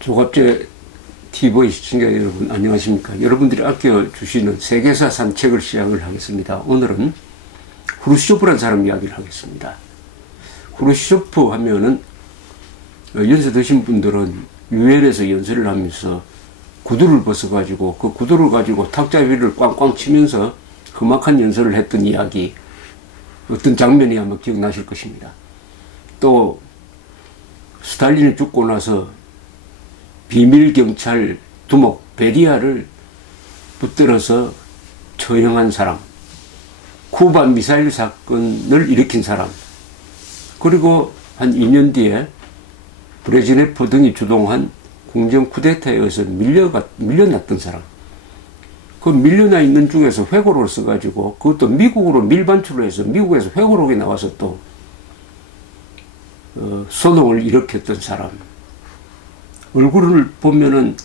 조갑제 TV 시청자 여러분 안녕하십니까. 여러분들이 아껴주시는 세계사 산책을 시작을 하겠습니다. 오늘은 후르시초프라는 사람 이야기를 하겠습니다. 후르시초프 하면은 연세 드신 분들은 유엔에서 연설을 하면서 구두를 벗어가지고 그 구두를 가지고 탁자 위를 꽝꽝 치면서 험악한 연설을 했던 이야기, 어떤 장면이 아마 기억나실 것입니다. 또 스탈린이 죽고 나서 비밀경찰 두목 베리아를 붙들어서 처형한 사람, 쿠바 미사일 사건을 일으킨 사람, 그리고 한 2년 뒤에 브레즈네프 등이 주동한 궁정 쿠데타에 의해서 밀려났던 사람, 그 밀려나 있는 중에서 회고록을 써가지고 그것도 미국으로 밀반출을 해서 미국에서 회고록이 나와서 또 소동을 일으켰던 사람, 얼굴을 보면은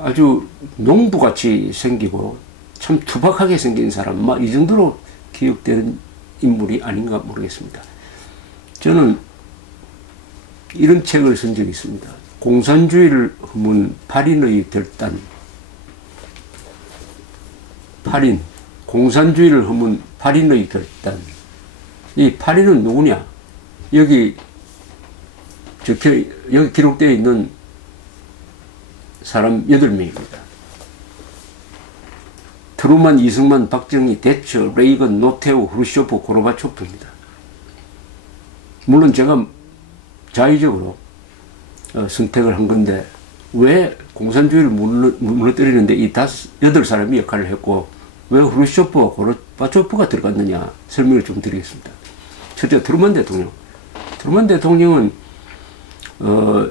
아주 농부같이 생기고 참 투박하게 생긴 사람, 막 이 정도로 기억되는 인물이 아닌가 모르겠습니다. 저는 이런 책을 쓴 적이 있습니다. 공산주의를 허문 8인의 결단. 8인, 공산주의를 허문 8인의 결단. 이 8인은 누구냐? 여기 기록되어 있는 사람 8명입니다. 트루만, 이승만, 박정희, 대처, 레이건, 노태우, 후르시초프, 고르바초프입니다. 물론 제가 자의적으로 선택을 한 건데 왜 공산주의를 무너뜨리는데 이 8사람이 역할을 했고 왜 후르시초프와 고르바초프가 들어갔느냐 설명을 좀 드리겠습니다. 첫째, 트루만 대통령. 트루만 대통령은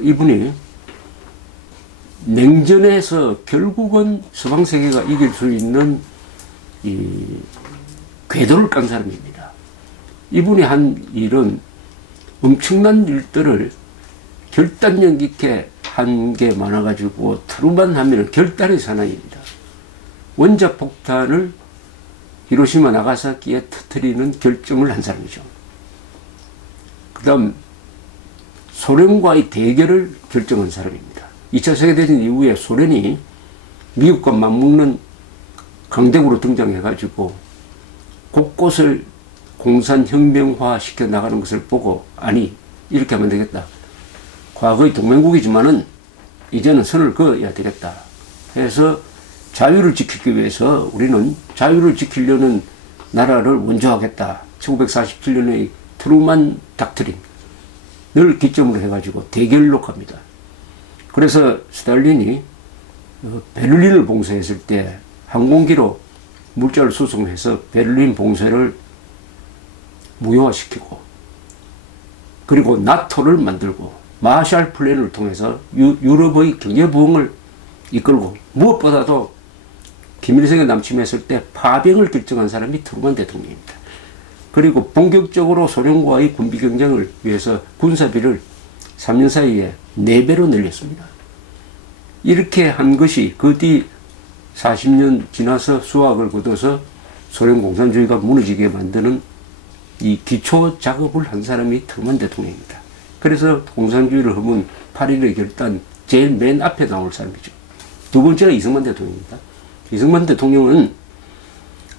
이분이 냉전에서 결국은 서방세계가 이길 수 있는 이 궤도를 깐 사람입니다. 이분이 한 일은 엄청난 일들을 결단력 있게 한 게 많아가지고 트루만 하면 결단의 사나이입니다. 원자폭탄을 히로시마 나가사키에 터뜨리는 결정을 한 사람이죠. 그 다음 소련과의 대결을 결정한 사람입니다. 2차 세계대전 이후에 소련이 미국과 맞먹는 강대국으로 등장해가지고 곳곳을 공산혁명화 시켜 나가는 것을 보고 아니 이렇게 하면 되겠다. 과거의 동맹국이지만은 이제는 선을 그어야 되겠다 해서 자유를 지키기 위해서 우리는 자유를 지키려는 나라를 원조하겠다. 1947년의 트루만 닥트린을 기점으로 해가지고 대결로 갑니다. 그래서 스탈린이 베를린을 봉쇄했을 때 항공기로 물자를 수송해서 베를린 봉쇄를 무효화시키고 그리고 나토를 만들고 마샬 플랜을 통해서 유럽의 경제부흥을 이끌고 무엇보다도 김일성이 남침했을 때 파병을 결정한 사람이 트루만 대통령입니다. 그리고 본격적으로 소련과의 군비 경쟁을 위해서 군사비를 3년 사이에 4배로 늘렸습니다. 이렇게 한 것이 그 뒤 40년 지나서 수확을 거둬서 소련 공산주의가 무너지게 만드는 이 기초 작업을 한 사람이 트루만 대통령입니다. 그래서 공산주의를 허문 8.1의 결단 제일 맨 앞에 나올 사람이죠. 두 번째가 이승만 대통령입니다. 이승만 대통령은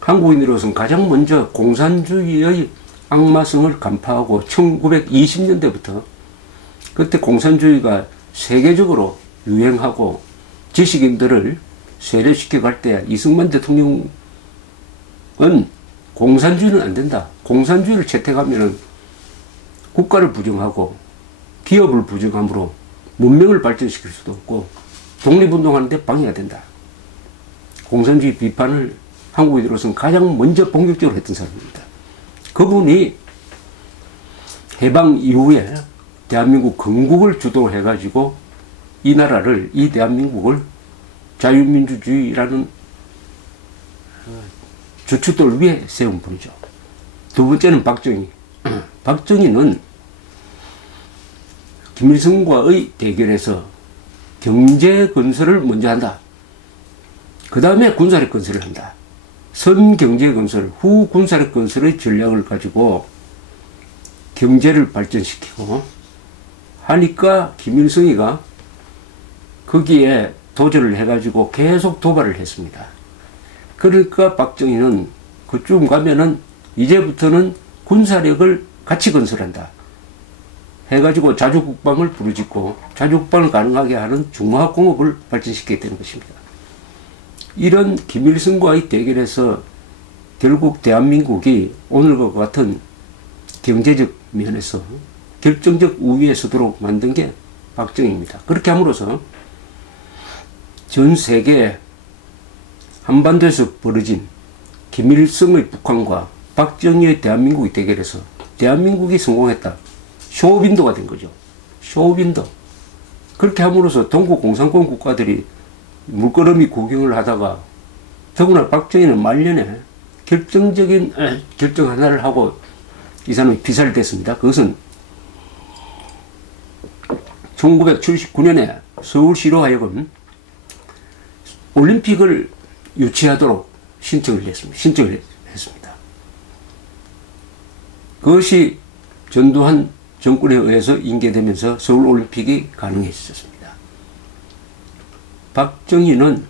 한국인으로서는 가장 먼저 공산주의의 악마성을 간파하고 1920년대부터 그때 공산주의가 세계적으로 유행하고 지식인들을 세례시켜 갈 때 이승만 대통령은 공산주의는 안 된다. 공산주의를 채택하면 국가를 부정하고 기업을 부정함으로 문명을 발전시킬 수도 없고 독립운동하는데 방해가 된다. 공산주의 비판을 한국인으로서는 가장 먼저 본격적으로 했던 사람입니다. 그분이 해방 이후에 대한민국 건국을 주도해가지고 이 나라를, 이 대한민국을 자유민주주의라는 주춧돌 위에 세운 분이죠. 두 번째는 박정희. 박정희는 김일성과의 대결에서 경제 건설을 먼저 한다. 그 다음에 군사력 건설을 한다. 선경제 건설, 후 군사력 건설의 전략을 가지고 경제를 발전시키고 하니까 김일성이가 거기에 도전을 해가지고 계속 도발을 했습니다. 그러니까 박정희는 그쯤 가면은 이제부터는 군사력을 같이 건설한다 해가지고 자주국방을 부르짖고 자주국방을 가능하게 하는 중화공업을 발전시키게 되는 것입니다. 이런 김일성과의 대결에서 결국 대한민국이 오늘과 같은 경제적 면에서 결정적 우위에 서도록 만든 게 박정희입니다. 그렇게 함으로써 전 세계 한반도에서 벌어진 김일성의 북한과 박정희의 대한민국의 대결에서 대한민국이 성공했다. 쇼윈도가 된 거죠. 쇼윈도. 그렇게 함으로써 동구 공산권 국가들이 물끄러미 구경을 하다가 더구나 박정희는 말년에 결정적인 결정 하나를 하고 이 사람이 피살이 됐습니다. 그것은 1979년에 서울시로 하여금 올림픽을 유치하도록 신청을 했습니다. 그것이 전두환 정권에 의해서 인계되면서 서울올림픽이 가능해졌습니다. 박정희는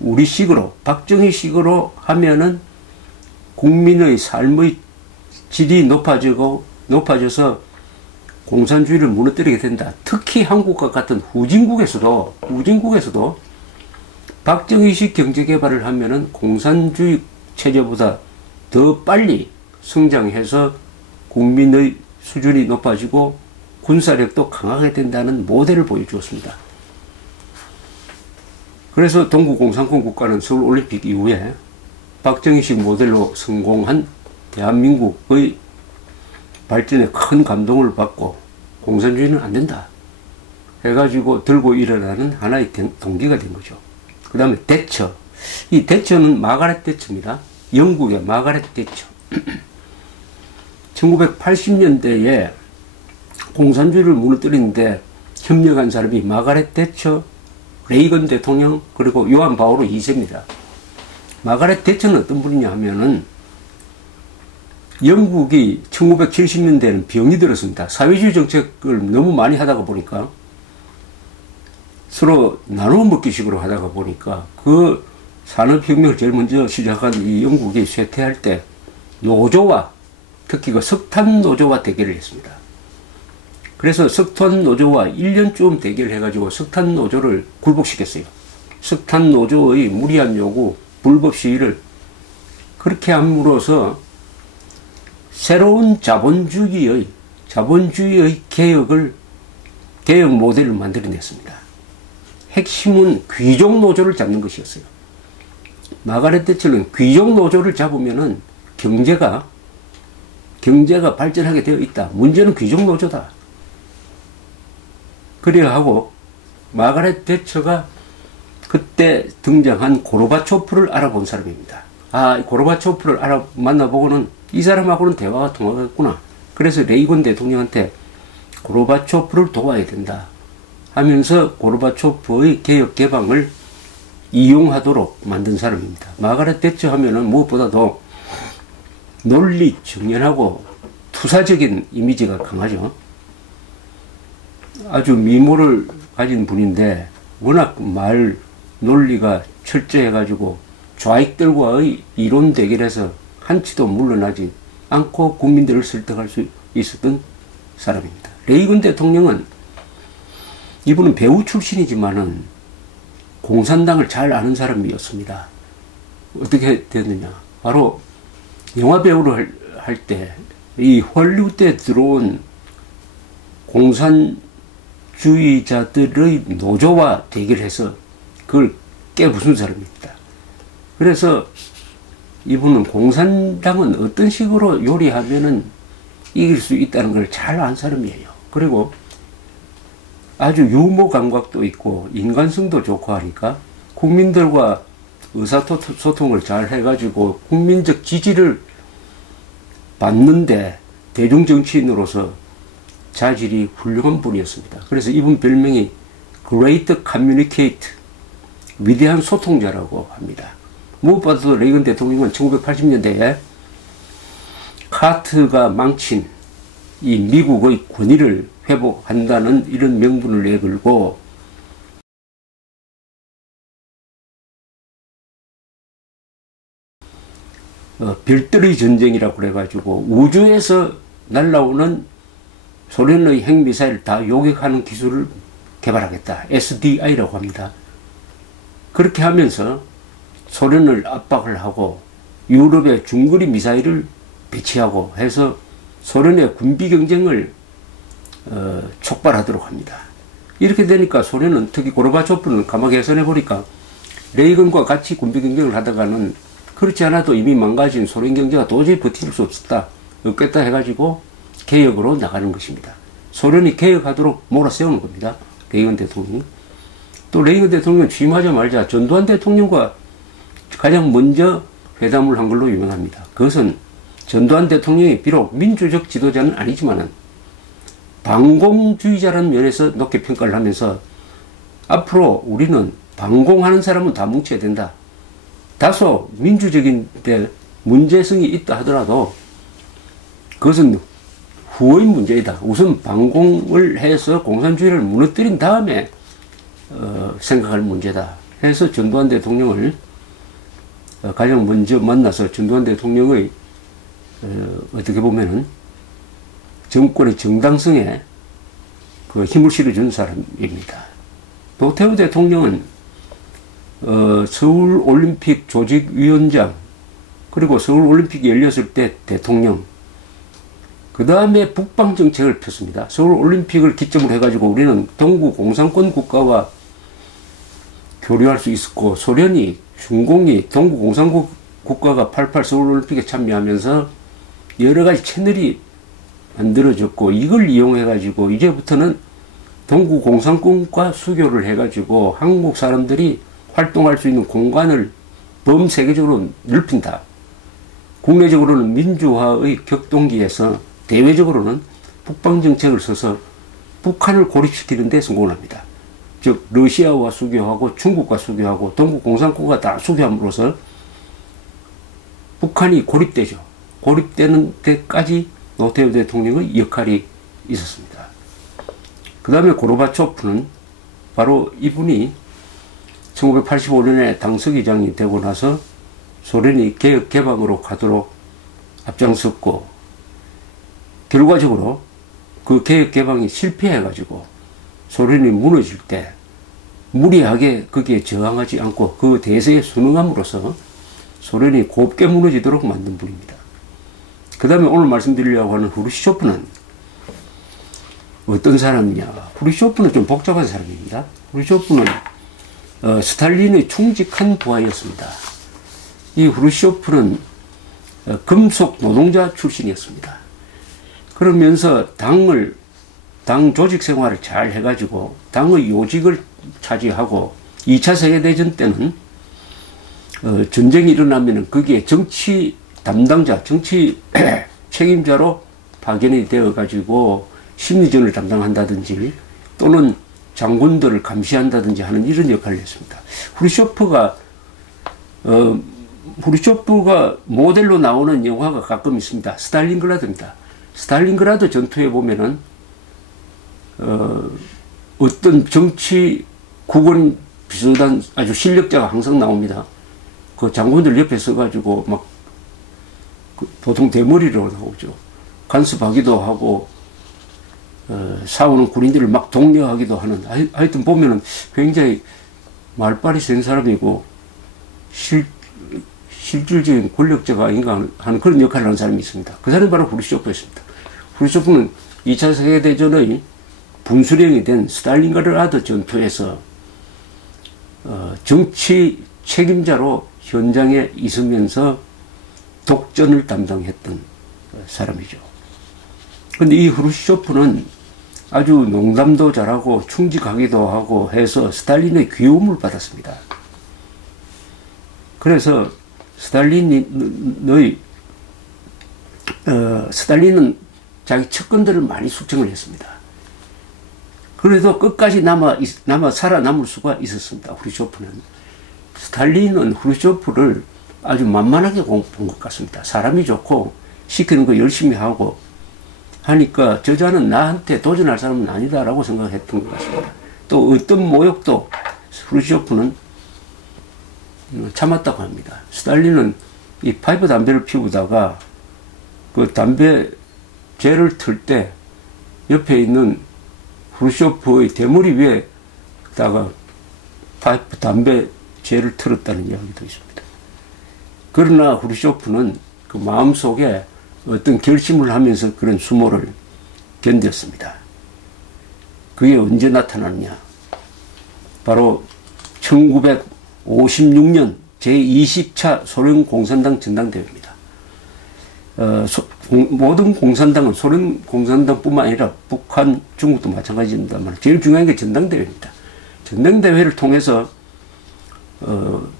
우리식으로, 박정희식으로 하면은 국민의 삶의 질이 높아져서 공산주의를 무너뜨리게 된다. 특히 한국과 같은 후진국에서도 박정희식 경제개발을 하면은 공산주의 체제보다 더 빨리 성장해서 국민의 수준이 높아지고 군사력도 강하게 된다는 모델을 보여주었습니다. 그래서 동구 공산권 국가는 서울올림픽 이후에 박정희식 모델로 성공한 대한민국의 발전에 큰 감동을 받고 공산주의는 안 된다 해가지고 들고 일어나는 하나의 동기가 된 거죠. 그 다음에 대처. 이 대처는 마가렛 대처입니다. 영국의 마가렛 대처. 1980년대에 공산주의를 무너뜨리는데 협력한 사람이 마가렛 대처, 레이건 대통령, 그리고 요한 바오로 2세입니다. 마가렛 대처는 어떤 분이냐 하면은 영국이 1970년대에는 병이 들었습니다. 사회주의 정책을 너무 많이 하다가 보니까 서로 나눠 먹기식으로 하다가 보니까 그 산업혁명을 제일 먼저 시작한 이 영국이 쇠퇴할 때 노조와 특히 그 석탄 노조와 대결을 했습니다. 그래서 석탄 노조와 1년쯤 대결해가지고 석탄 노조를 굴복시켰어요. 석탄 노조의 무리한 요구, 불법 시위를 그렇게 함으로써 새로운 자본주의의 개혁 모델을 만들어냈습니다. 핵심은 귀족 노조를 잡는 것이었어요. 마가렛 대처는 귀족 노조를 잡으면은 경제가 발전하게 되어 있다. 문제는 귀족 노조다. 그래야 하고 마가렛 대처가 그때 등장한 고르바초프를 알아본 사람입니다. 아, 고르바초프를 만나보고는 이 사람하고는 대화가 통하겠구나. 그래서 레이건 대통령한테 고르바초프를 도와야 된다 하면서 고르바초프의 개혁 개방을 이용하도록 만든 사람입니다. 마가렛 대처 하면은 무엇보다도 논리 정연하고 투사적인 이미지가 강하죠. 아주 미모를 가진 분인데 워낙 논리가 철저해가지고 좌익들과의 이론 대결에서 한치도 물러나지 않고 국민들을 설득할 수 있었던 사람입니다. 레이건 대통령은 이분은 배우 출신이지만은 공산당을 잘 아는 사람이었습니다. 어떻게 됐느냐. 바로 영화 배우를 할 때 이 헐리우드에 들어온 공산주의자들의 노조와 대결해서 그걸 깨부순 사람입니다. 그래서 이분은 공산당은 어떤 식으로 요리하면은 이길 수 있다는 걸 잘 안 사람이에요. 그리고 아주 유머 감각도 있고 인간성도 좋고 하니까 국민들과 의사소통을 잘 해가지고 국민적 지지를 받는데 대중정치인으로서 자질이 훌륭한 분이었습니다. 그래서 이분 별명이 Great Communicator, 위대한 소통자라고 합니다. 무엇보다도 레이건 대통령은 1980년대에 카트가 망친 이 미국의 권위를 회복한다는 이런 명분을 내걸고 별들의 전쟁이라고 그래가지고 우주에서 날아오는 소련의 핵미사일을 다 요격하는 기술을 개발하겠다. SDI라고 합니다. 그렇게 하면서 소련을 압박을 하고 유럽에 중거리 미사일을 배치하고 해서 소련의 군비 경쟁을 촉발하도록 합니다. 이렇게 되니까 소련은, 특히 고르바초프는 가만 계산해 보니까 레이건과 같이 군비 경쟁을 하다가는 그렇지 않아도 이미 망가진 소련 경제가 도저히 버틸 수 없겠다 해가지고 개혁으로 나가는 것입니다. 소련이 개혁하도록 몰아세우는 겁니다. 레이건 대통령이. 또 레이건 대통령은 취임하자마자 전두환 대통령과 가장 먼저 회담을 한 걸로 유명합니다. 그것은 전두환 대통령이 비록 민주적 지도자는 아니지만은 반공주의자라는 면에서 높게 평가를 하면서 앞으로 우리는 반공하는 사람은 다 뭉쳐야 된다. 다소 민주적인데 문제성이 있다 하더라도 그것은 후의 문제이다. 우선 반공을 해서 공산주의를 무너뜨린 다음에 생각할 문제다. 해서 전두환 대통령을 가장 먼저 만나서 전두환 대통령의 어떻게 보면은 정권의 정당성에 그 힘을 실어준 사람입니다. 노태우 대통령은 서울올림픽 조직위원장, 그리고 서울올림픽이 열렸을 때 대통령, 그 다음에 북방정책을 폈습니다. 서울올림픽을 기점으로 해가지고 우리는 동구 공산권 국가와 교류할 수 있었고, 소련이, 중공이, 동구 공산권 국가가 88 서울올림픽에 참여하면서 여러 가지 채널이 만들어졌고, 이걸 이용해가지고 이제부터는 동구 공산권과 수교를 해가지고 한국 사람들이 활동할 수 있는 공간을 범세계적으로 넓힌다. 국내적으로는 민주화의 격동기에서 대외적으로는 북방정책을 써서 북한을 고립시키는 데 성공을 합니다. 즉 러시아와 수교하고 중국과 수교하고 동구 공산권과 다 수교함으로써 북한이 고립되죠. 고립되는 데까지 노태우 대통령의 역할이 있었습니다. 그 다음에 고르바초프는 바로 이분이 1985년에 당서기장이 되고 나서 소련이 개혁 개방으로 가도록 앞장섰고, 결과적으로 그 개혁 개방이 실패해가지고 소련이 무너질 때 무리하게 거기에 저항하지 않고 그 대세에 순응함으로써 소련이 곱게 무너지도록 만든 분입니다. 그 다음에 오늘 말씀드리려고 하는 후르시초프는 어떤 사람이냐. 후르시초프는 좀 복잡한 사람입니다. 후르시초프는 스탈린의 충직한 부하였습니다. 이 후르시초프는 금속 노동자 출신이었습니다. 그러면서 당 조직 생활을 잘 해가지고 당의 요직을 차지하고 2차 세계대전 때는 전쟁이 일어나면 거기에 정치 담당자, 정치 책임자로 파견이 되어가지고 심리전을 담당한다든지 또는 장군들을 감시한다든지 하는 이런 역할을 했습니다. 후르쇼프가 모델로 나오는 영화가 가끔 있습니다. 스탈린그라드입니다. 스탈린그라드 전투에 보면은 어떤 정치 국원 비슷한 아주 실력자가 항상 나옵니다. 그 장군들 옆에 서가지고 막 보통 대머리로 나오죠. 간섭하기도 하고 싸우는 군인들을 막 독려하기도 하는, 하여튼 보면은 굉장히 말빨이 센 사람이고 실질적인 권력자가 아닌가 하는 그런 역할을 하는 사람이 있습니다. 그 사람이 바로 후르시초프였습니다. 후르시초프는 2차 세계대전의 분수령이 된 스탈린그라드 전투에서 정치 책임자로 현장에 있으면서 독전을 담당했던 사람이죠. 근데 이 후르시초프는 아주 농담도 잘하고 충직하기도 하고 해서 스탈린의 귀여움을 받았습니다. 그래서 스탈린은 자기 측근들을 많이 숙청을 했습니다. 그래도 끝까지 살아남을 수가 있었습니다. 후르시초프는. 스탈린은 후르시초프를 아주 만만하게 본 것 같습니다. 사람이 좋고 시키는 거 열심히 하고 하니까 저자는 나한테 도전할 사람은 아니다라고 생각했던 것 같습니다. 또 어떤 모욕도 후르시초프는 참았다고 합니다. 스탈린은 이 파이프 담배를 피우다가 그 담배재를 틀 때 옆에 있는 후르쇼프의 대머리 위에다가 파이프 담배재를 틀었다는 이야기도 있습니다. 그러나 후르쇼프는 그 마음속에 어떤 결심을 하면서 그런 수모를 견뎠습니다. 그게 언제 나타났냐? 바로 1956년 제20차 소련 공산당 전당대회입니다. 모든 공산당은 소련 공산당뿐만 아니라 북한, 중국도 마찬가지입니다만 제일 중요한 게 전당대회입니다. 전당대회를 통해서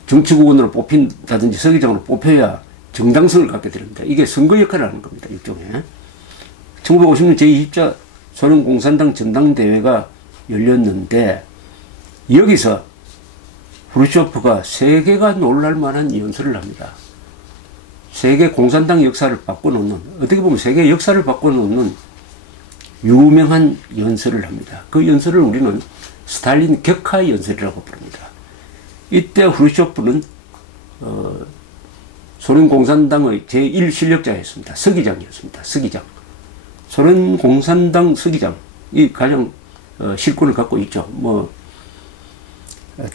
정치국원으로 뽑힌다든지 서기장으로 뽑혀야 정당성을 갖게 됩니다. 이게 선거 역할을 하는 겁니다. 일종의. 1950년 제20차 소련 공산당 전당대회가 열렸는데 여기서 후르쇼프가 세계가 놀랄 만한 연설을 합니다. 세계 공산당 역사를 바꿔놓는, 어떻게 보면 세계 역사를 바꿔놓는 유명한 연설을 합니다. 그 연설을 우리는 스탈린 격하 연설이라고 부릅니다. 이때 후르쇼프는 소련 공산당의 제1실력자였습니다. 서기장이었습니다. 서기장. 소련 공산당 서기장이 가장 실권을 갖고 있죠. 뭐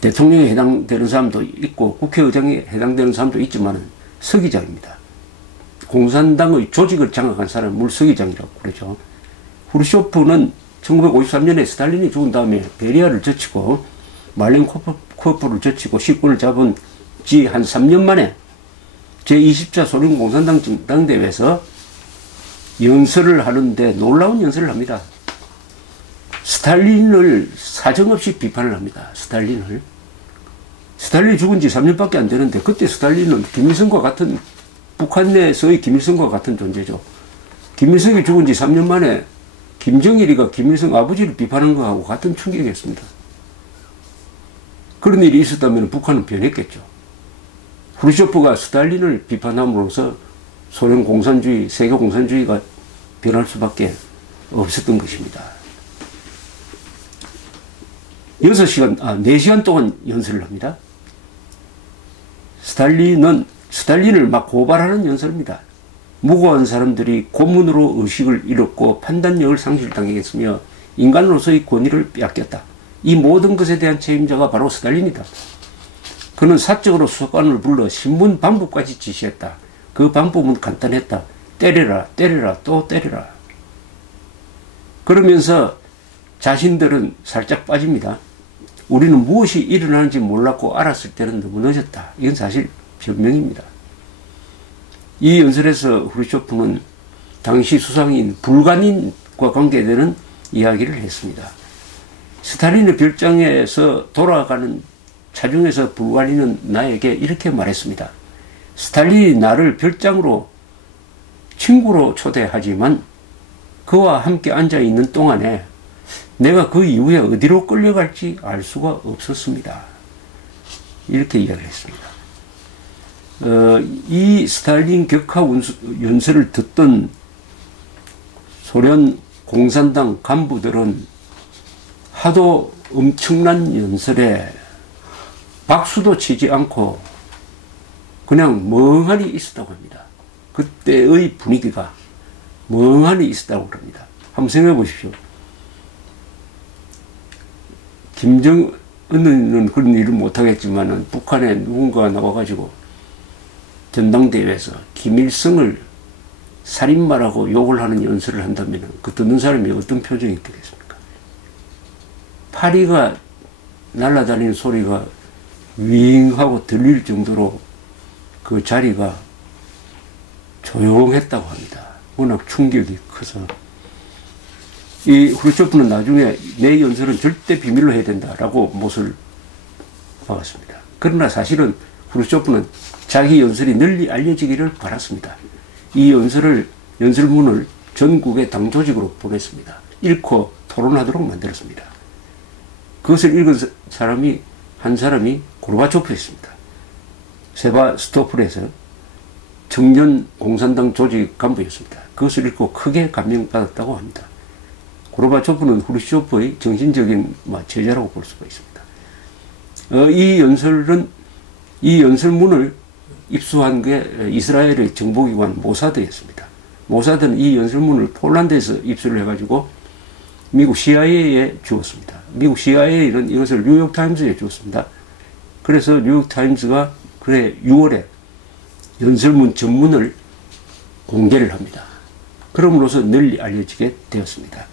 대통령에 해당되는 사람도 있고 국회의장에 해당되는 사람도 있지만 서기장입니다. 공산당의 조직을 장악한 사람을 서기장이라고 그러죠. 후르쇼프는 1953년에 스탈린이 죽은 다음에 베리아를 젖히고 말렌코프를 젖히고 실권을 잡은 지 한 3년 만에 제20차 소련 공산당 전당대회에서 연설을 하는데 놀라운 연설을 합니다. 스탈린을 사정없이 비판을 합니다. 스탈린이 죽은 지 3년밖에 안 되는데 그때 스탈린은 김일성과 같은, 북한 내에서의 김일성과 같은 존재죠. 김일성이 죽은 지 3년 만에 김정일이가 김일성 아버지를 비판한 것하고 같은 충격이었습니다. 그런 일이 있었다면 북한은 변했겠죠. 후르쇼프가 스탈린을 비판함으로써 소련 공산주의, 세계 공산주의가 변할 수밖에 없었던 것입니다. 4시간 동안 연설을 합니다. 스탈린을 막 고발하는 연설입니다. 무고한 사람들이 고문으로 의식을 잃었고 판단력을 상실당했으며 인간으로서의 권위를 빼앗겼다. 이 모든 것에 대한 책임자가 바로 스탈린이다. 그는 사적으로 수사관을 불러 신문 반부까지 지시했다. 그 방법은 간단했다. 때려라, 때려라, 또 때려라. 그러면서 자신들은 살짝 빠집니다. 우리는 무엇이 일어나는지 몰랐고 알았을 때는 너무 늦었다. 이건 사실 변명입니다. 이 연설에서 후르쇼프는 당시 수상인 불가닌과 관계되는 이야기를 했습니다. 스탈린의 별장에서 돌아가는 차중에서 불가닌은 나에게 이렇게 말했습니다. 스탈린이 나를 별장으로 친구로 초대하지만 그와 함께 앉아있는 동안에 내가 그 이후에 어디로 끌려갈지 알 수가 없었습니다. 이렇게 이야기를 했습니다. 이 스탈린 격하 연설을 듣던 소련 공산당 간부들은 하도 엄청난 연설에 박수도 치지 않고 그냥 멍하니 있었다고 합니다. 그때의 분위기가 멍하니 있었다고 합니다. 한번 생각해 보십시오. 김정은은 그런 일을 못하겠지만 북한에 누군가 나와가지고 전당대회에서 김일성을 살인마라고 욕을 하는 연설을 한다면 그 듣는 사람이 어떤 표정이 되겠습니까? 파리가 날아다니는 소리가 윙하고 들릴 정도로 그 자리가 조용했다고 합니다. 워낙 충격이 커서. 이 후르쇼프는 나중에 내 연설은 절대 비밀로 해야 된다라고 못을 박았습니다. 그러나 사실은 후르쇼프는 자기 연설이 널리 알려지기를 바랐습니다. 이 연설문을 전국의 당 조직으로 보냈습니다. 읽고 토론하도록 만들었습니다. 그것을 읽은 한 사람이 고르바초프였습니다. 세바스토폴에서 청년 공산당 조직 간부였습니다. 그것을 읽고 크게 감명받았다고 합니다. 고르바초프는 후르쇼프의 정신적인 제자라고 볼 수가 있습니다. 이 연설문을 입수한 게 이스라엘의 정보기관 모사드였습니다. 모사드는 이 연설문을 폴란드에서 입수를 해가지고 미국 CIA에 주었습니다. 미국 CIA는 이것을 뉴욕타임즈에 주었습니다. 그래서 뉴욕타임즈가 그해 6월에 연설문 전문을 공개를 합니다. 그럼으로써 널리 알려지게 되었습니다.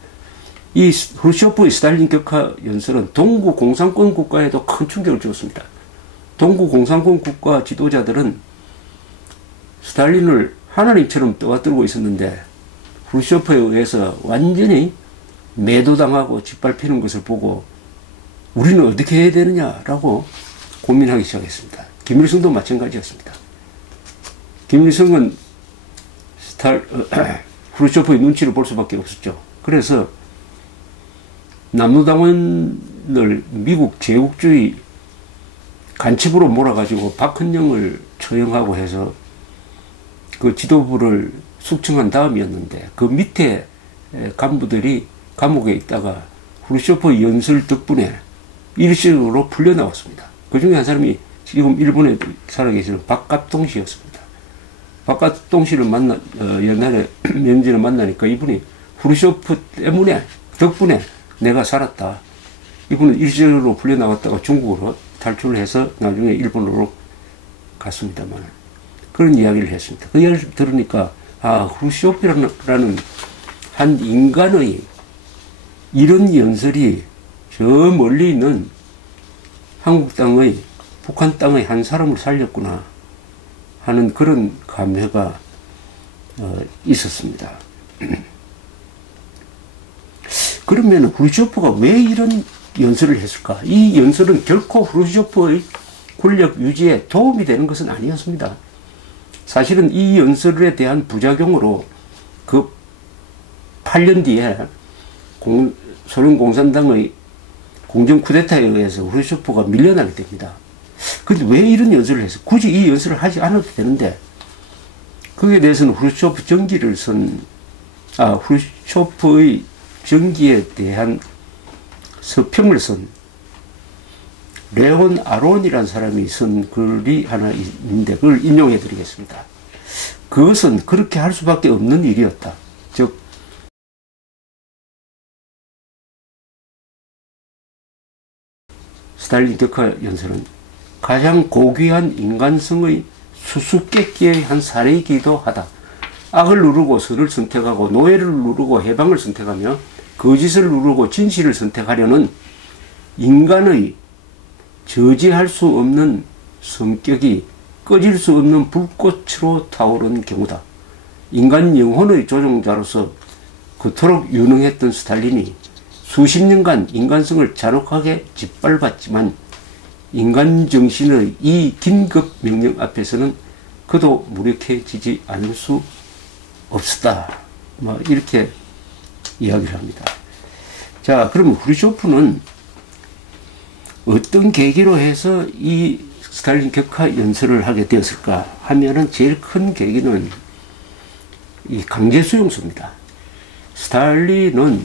이 후르쇼프의 스탈린 격파 연설은 동구 공산권 국가에도 큰 충격을 주었습니다. 동구 공산권 국가 지도자들은 스탈린을 하나님처럼 떠받들고 있었는데 후르쇼프에 의해서 완전히 매도당하고 짓밟히는 것을 보고 우리는 어떻게 해야 되느냐라고 고민하기 시작했습니다. 김일성도 마찬가지였습니다. 김일성은 후르쇼프의 눈치를 볼 수밖에 없었죠. 그래서 남로당원을 미국 제국주의 간첩으로 몰아가지고 박헌영을 처형하고 해서 그 지도부를 숙청한 다음이었는데 그 밑에 간부들이 감옥에 있다가 후르쇼프 연설 덕분에 일시적으로 풀려나왔습니다. 그 중에 한 사람이 지금 일본에 살아계시는 박갑동 씨였습니다. 박갑동 씨를 옛날에 명진을 만나니까 이분이 후르쇼프 덕분에 내가 살았다. 이분은 일시적으로 풀려나왔다가 중국으로 탈출을 해서 나중에 일본으로 갔습니다만 그런 이야기를 했습니다. 그 이야기를 들으니까 후르쇼프라는 한 인간의 이런 연설이 저 멀리 있는 한국 땅의 북한 땅의 한 사람을 살렸구나 하는 그런 감회가 있었습니다. 그러면 후르쇼프가 왜 이런 연설을 했을까? 이 연설은 결코 후르쇼프의 권력 유지에 도움이 되는 것은 아니었습니다. 사실은 이 연설에 대한 부작용으로 그 8년 뒤에 소련 공산당의 공정 쿠데타에 의해서 후르쇼프가 밀려나게 됩니다. 그런데 왜 이런 연설을 해서 굳이 이 연설을 하지 않아도 되는데 거기에 대해서는 후르쇼프의 정기에 대한 서평을 쓴 레온 아론이라는 사람이 쓴 글이 하나 있는데 그걸 인용해 드리겠습니다. 그것은 그렇게 할 수밖에 없는 일이었다. 즉 스탈린 격파 연설은 가장 고귀한 인간성의 수수께끼의 한 사례이기도 하다. 악을 누르고 선을 선택하고 노예를 누르고 해방을 선택하며 거짓을 누르고 진실을 선택하려는 인간의 저지할 수 없는 성격이 꺼질 수 없는 불꽃으로 타오른 경우다. 인간 영혼의 조종자로서 그토록 유능했던 스탈린이 수십 년간 인간성을 잔혹하게 짓밟았지만 인간 정신의 이 긴급 명령 앞에서는 그도 무력해지지 않을 수 없었다. 이렇게 이야기를 합니다. 자, 그러면 후르쇼프는 어떤 계기로 해서 이 스탈린 격파 연설을 하게 되었을까 하면은 제일 큰 계기는 이 강제수용소입니다. 스탈린은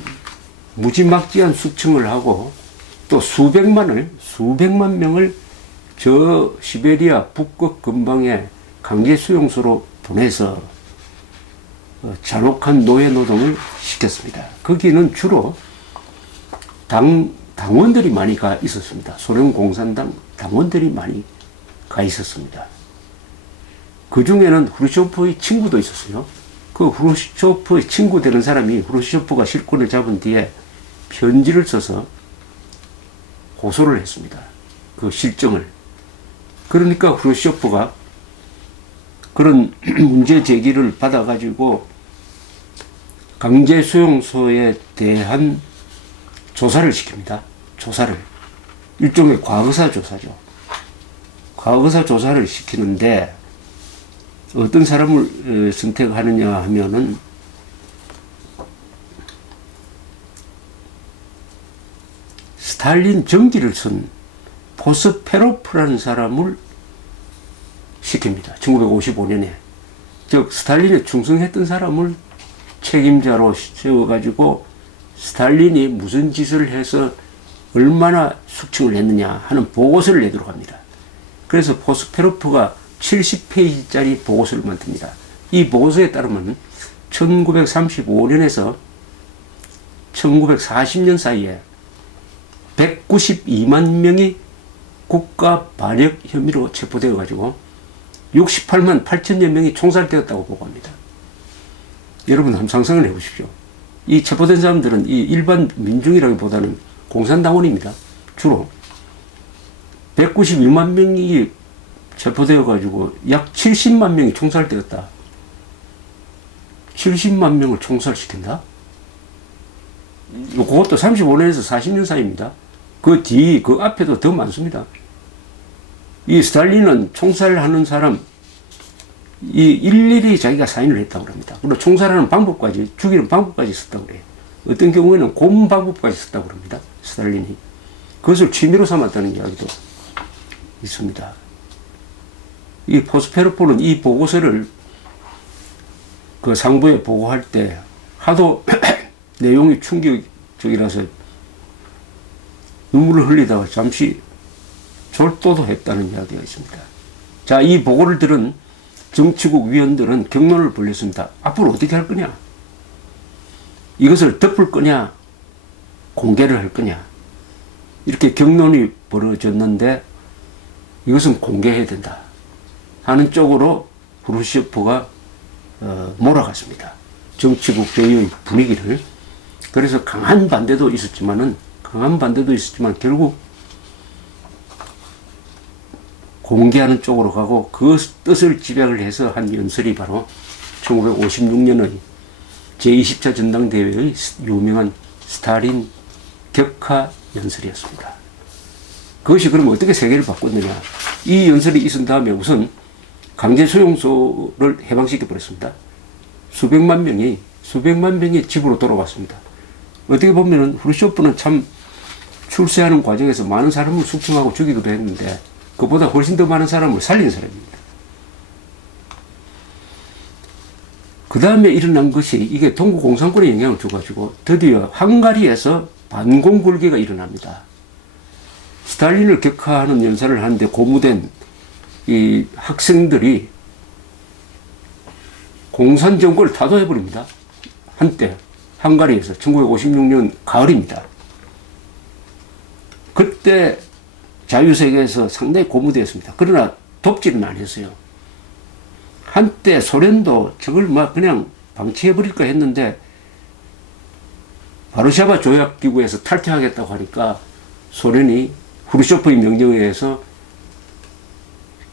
무지막지한 숙청을 하고 또 수백만 명을 저 시베리아 북극 근방의 강제수용소로 보내서 잔혹한 노예 노동을 시켰습니다. 거기는 주로 당원들이 많이 가 있었습니다. 소련 공산당 당원들이 많이 가 있었습니다. 그 중에는 후르쇼프의 친구도 있었어요. 그 후르쇼프의 친구 되는 사람이 후르쇼프가 실권을 잡은 뒤에 편지를 써서 고소를 했습니다. 그 실정을. 그러니까 후르쇼프가 그런 문제 제기를 받아가지고 강제수용소에 대한 조사를 시킵니다. 조사를. 일종의 과거사 조사죠. 과거사 조사를 시키는데 어떤 사람을 선택하느냐 하면은 스탈린 정기를 쓴 포스페로프라는 사람을 시킵니다. 1955년에. 즉 스탈린에 충성했던 사람을 책임자로 세워가지고 스탈린이 무슨 짓을 해서 얼마나 숙청을 했느냐 하는 보고서를 내도록 합니다. 그래서 포스페로프가 70페이지짜리 보고서를 만듭니다. 이 보고서에 따르면 1935년에서 1940년 사이에 192만 명이 국가 반역 혐의로 체포되어 가지고 68만 8천여 명이 총살되었다고 보고합니다. 여러분 한번 상상을 해보십시오. 이 체포된 사람들은 이 일반 민중이라기보다는 공산당원입니다. 주로 192만 명이 체포되어 가지고 약 70만 명이 총살되었다. 70만 명을 총살시킨다? 그것도 35년에서 40년 사이입니다. 그 뒤, 그 앞에도 더 많습니다. 이 스탈린은 총살하는 사람, 일일이 자기가 사인을 했다고 합니다. 그리고 총살하는 방법까지, 죽이는 방법까지 썼다고 그래요. 어떤 경우에는 고문 방법까지 썼다고 합니다. 스탈린이. 그것을 취미로 삼았다는 이야기도 있습니다. 이 포스페르포는 이 보고서를 그 상부에 보고할 때 하도 내용이 충격적이라서 눈물을 흘리다가 잠시 졸도도 했다는 이야기가 있습니다. 자, 이 보고를 들은 정치국 위원들은 격론을 벌였습니다. 앞으로 어떻게 할 거냐? 이것을 덮을 거냐? 공개를 할 거냐? 이렇게 격론이 벌어졌는데 이것은 공개해야 된다 하는 쪽으로 후르시초프가 몰아갔습니다. 정치국 대의 분위기를. 그래서 강한 반대도 있었지만 결국 공개하는 쪽으로 가고 그 뜻을 집약을 해서 한 연설이 바로 1956년의 제20차 전당대회의 유명한 스탈린 격하 연설이었습니다. 그것이 그럼 어떻게 세계를 바꿨느냐. 이 연설이 있은 다음에 우선 강제수용소를 해방시켜버렸습니다. 수백만 명이 집으로 돌아왔습니다. 어떻게 보면 후르시초프는 참 출세하는 과정에서 많은 사람을 숙청하고 죽이기도 했는데 그보다 훨씬 더 많은 사람을 살린 사람입니다. 그 다음에 일어난 것이 이게 동구 공산권에 영향을 줘가지고 드디어 헝가리에서 반공굴기가 일어납니다. 스탈린을 격하하는 연설을 하는데 고무된 이 학생들이 공산정권을 타도해버립니다. 한때 헝가리에서 1956년 가을입니다. 그때 자유세계에서 상당히 고무되었습니다. 그러나 돕지는 안 했어요. 한때 소련도 저걸 막 그냥 방치해버릴까 했는데 바르샤바 조약기구에서 탈퇴하겠다고 하니까 소련이 후르시초프의 명령에 의해서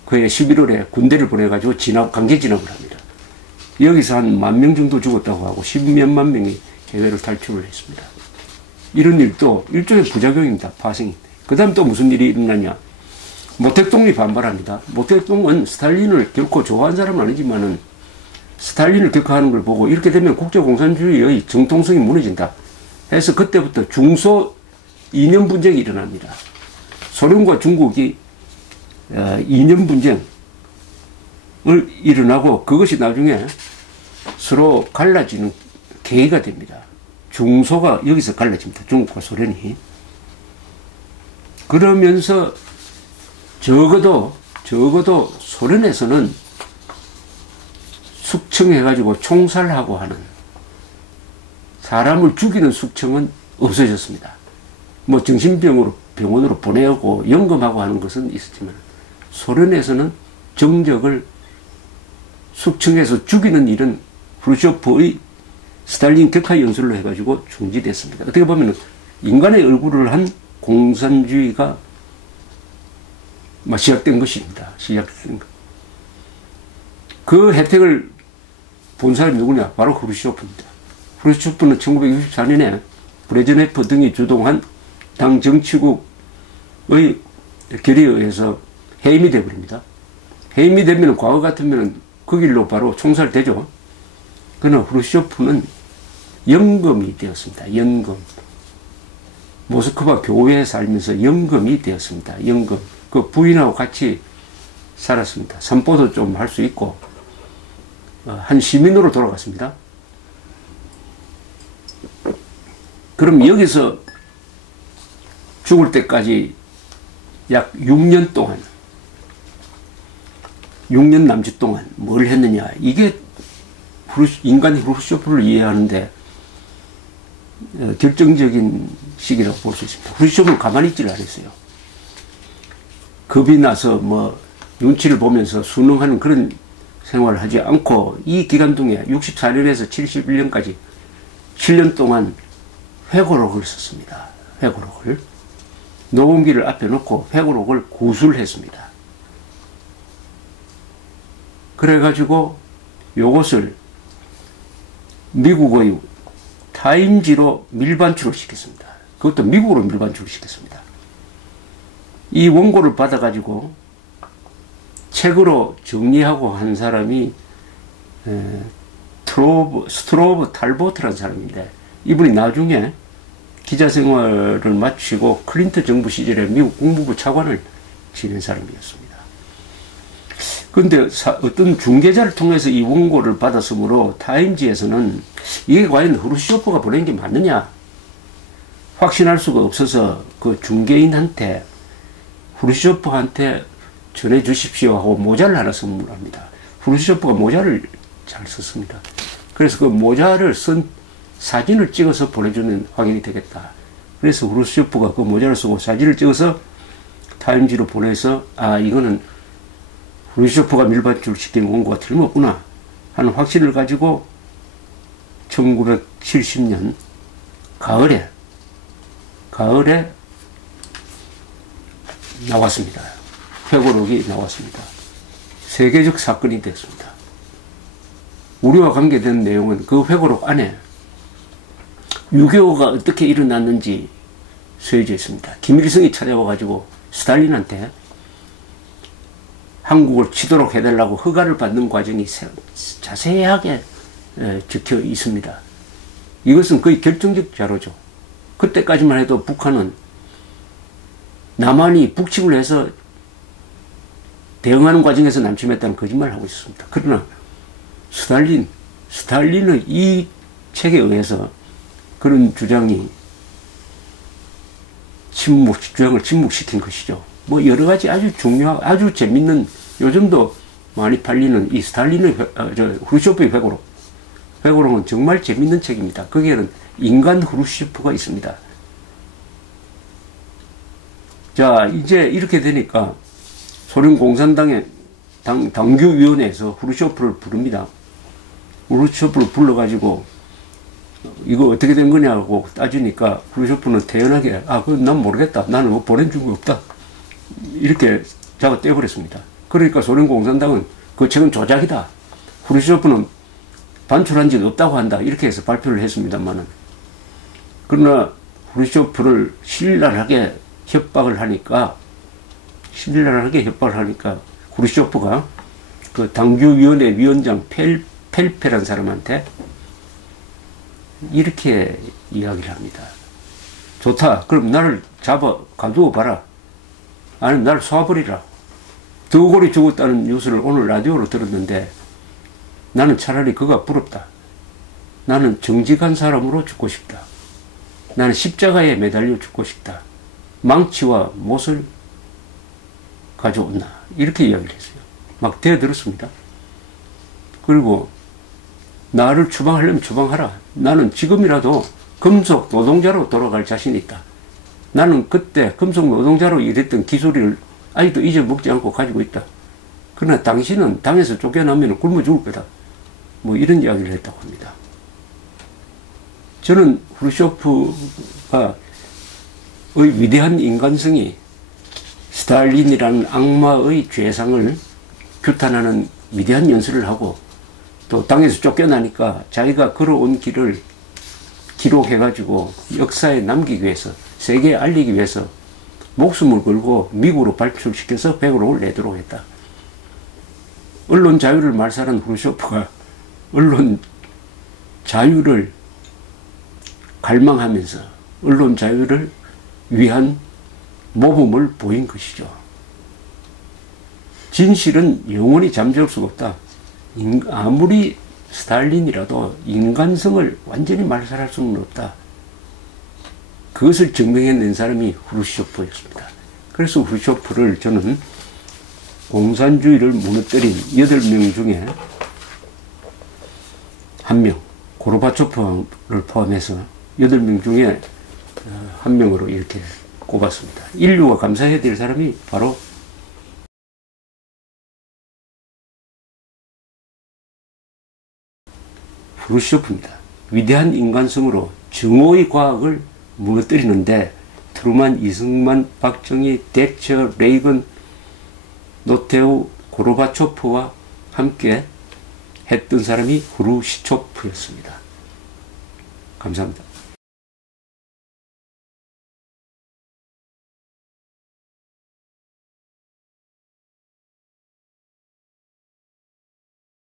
그해 11월에 군대를 보내가지고 강제 진압을 합니다. 여기서 한 10,000명 정도 죽었다고 하고 10몇만 명이 해외를 탈출을 했습니다. 이런 일도 일종의 부작용입니다. 파생이. 그 다음 또 무슨 일이 일어나냐. 모택동이 반발합니다. 모택동은 스탈린을 결코 좋아하는 사람은 아니지만은 스탈린을 격하하는 걸 보고 이렇게 되면 국제공산주의의 정통성이 무너진다 해서 그때부터 중소 이념 분쟁이 일어납니다. 소련과 중국이 이념 분쟁을 일어나고 그것이 나중에 서로 갈라지는 계기가 됩니다. 중소가 여기서 갈라집니다. 중국과 소련이. 그러면서 적어도 소련에서는 숙청해가지고 총살하고 하는 사람을 죽이는 숙청은 없어졌습니다. 뭐 정신병으로 병원으로 보내고 연금하고 하는 것은 있었지만 소련에서는 정적을 숙청해서 죽이는 일은 후르시초프의 스탈린 격하 연설로 해가지고 중지됐습니다. 어떻게 보면 인간의 얼굴을 한 공산주의가 시작된 것입니다. 시작된 것. 그 혜택을 본 사람이 누구냐? 바로 후르시초프입니다. 후르시초프는 1964년에 브레즈네프 등이 주동한 당 정치국의 결의에 의해서 해임이 되어버립니다. 해임이 되면 과거 같으면 그 길로 바로 총살되죠. 그러나 후르시초프는 영검이 되었습니다. 영검. 모스크바 교회에 살면서 영검이 되었습니다. 영검. 그 부인하고 같이 살았습니다. 산보도 좀 할 수 있고 한 시민으로 돌아갔습니다. 그럼 여기서 죽을 때까지 약 6년 동안 6년 남짓 동안 뭘 했느냐. 이게 인간 후르쇼프를 이해하는데 결정적인 시기라고 볼 수 있습니다. 후르쇼프는 가만히 있지를 않았어요. 겁이 나서 뭐 눈치를 보면서 순응하는 그런 생활을 하지 않고 이 기간 중에 64년에서 71년까지 7년 동안 회고록을 썼습니다. 회고록을. 녹음기를 앞에 놓고 회고록을 구술했습니다. 그래가지고 요것을 미국의 타임지로 밀반출을 시켰습니다. 그것도 미국으로 밀반출을 시켰습니다. 이 원고를 받아가지고 책으로 정리하고 한 사람이 스트로브 탈보트라는 사람인데, 이분이 나중에 기자 생활을 마치고 클린턴 정부 시절에 미국 국무부 차관을 지낸 사람이었습니다. 그런데 어떤 중개자를 통해서 이 원고를 받았으므로 타임지에서는 이게 과연 후르시초프가 보낸 게 맞느냐 확신할 수가 없어서 그 중개인한테 후르시초프한테 전해주십시오 하고 모자를 하나 선물합니다. 후르시초프가 모자를 잘 썼습니다. 그래서 그 모자를 쓴 사진을 찍어서 보내주면 확인이 되겠다. 그래서 후르시초프가 그 모자를 쓰고 사진을 찍어서 타임지로 보내서 이거는 후르시초프가 밀반출 시킨 원고가 틀림없구나 하는 확신을 가지고 1970년 가을에 나왔습니다. 회고록이 나왔습니다. 세계적 사건이 됐습니다. 우리와 관계된 내용은 그 회고록 안에 6.25가 어떻게 일어났는지 쓰여져 있습니다. 김일성이 찾아와가지고 스탈린한테 한국을 치도록 해달라고 허가를 받는 과정이 자세하게 적혀 있습니다. 이것은 거의 결정적 자료죠. 그때까지만 해도 북한은 남한이 북침을 해서 대응하는 과정에서 남침했다는 거짓말을 하고 있었습니다. 그러나 스탈린의 이 책에 의해서 그런 주장을 침묵시킨 것이죠. 뭐 여러 가지 아주 중요하고 아주 재밌는, 요즘도 많이 팔리는 이 스탈린의 후르시초프의 회고록은 정말 재밌는 책입니다. 거기에는 인간 후르시초프가 있습니다. 자, 이제 이렇게 되니까 소련 공산당의 당규위원회에서 후르시초프를 부릅니다. 후르시초프를 불러가지고 이거 어떻게 된 거냐고 따지니까 후르시초프는 태연하게 그건 난 모르겠다. 나는 뭐 보낸 적이 없다. 이렇게 잡아 떼버렸습니다. 그러니까 소련 공산당은 그 책은 조작이다. 후르시초프는 반출한 적이 없다고 한다. 이렇게 해서 발표를 했습니다만은, 그러나 후르시초프를 신랄하게 협박을 하니까 후르시초프가 그 당규위원회 위원장 펠페라는 사람한테 이렇게 이야기를 합니다. 좋다. 그럼 나를 잡아 가두어 봐라. 아니면 나를 쏴버리라. 더골이 죽었다는 뉴스를 오늘 라디오로 들었는데 나는 차라리 그가 부럽다. 나는 정직한 사람으로 죽고 싶다. 나는 십자가에 매달려 죽고 싶다. 망치와 못을 가져온다. 이렇게 이야기를 했어요. 막 대들었습니다. 그리고 나를 추방하려면 추방하라. 나는 지금이라도 금속 노동자로 돌아갈 자신이 있다. 나는 그때 금속 노동자로 일했던 기술을 아직도 잊어먹지 않고 가지고 있다. 그러나 당신은 당에서 쫓겨나면 굶어 죽을 거다. 뭐 이런 이야기를 했다고 합니다. 저는 후르시초프가 위대한 인간성이 스탈린이라는 악마의 죄상을 규탄하는 위대한 연설을 하고, 또 당에서 쫓겨나니까 자기가 걸어온 길을 기록해가지고 역사에 남기기 위해서, 세계에 알리기 위해서 목숨을 걸고 미국으로 발출시켜서 회고록을 내도록 했다. 언론 자유를 말살한 후르시초프가 언론 자유를 갈망하면서 언론 자유를 위한 모범을 보인 것이죠. 진실은 영원히 잠재울 수가 없다. 아무리 스탈린이라도 인간성을 완전히 말살할 수는 없다. 그것을 증명해낸 사람이 후르시초프였습니다. 그래서 후르시초프를 저는 공산주의를 무너뜨린 8명 중에 한 명, 고르바초프를 포함해서 8명 중에 한 명으로 이렇게 꼽았습니다. 인류가 감사해야 될 사람이 바로 후르시초프입니다. 위대한 인간성으로 증오의 과학을 무너뜨리는데 트루만, 이승만, 박정희, 대처, 레이건, 노태우, 고르바초프와 함께 했던 사람이 후르시초프였습니다. 감사합니다.